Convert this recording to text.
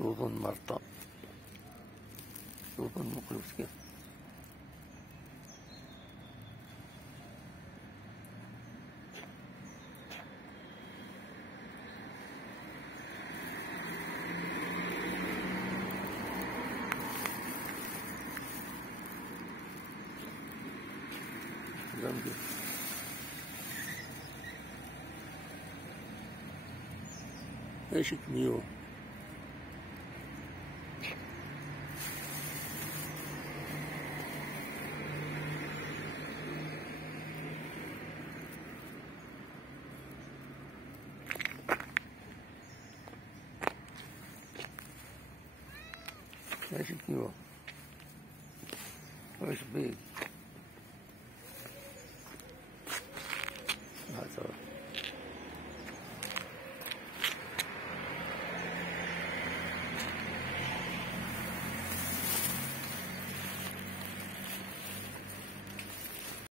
يظن مرطة يظن مقلوب كيف جنبي ايش كميو ايش كميو ايش بيه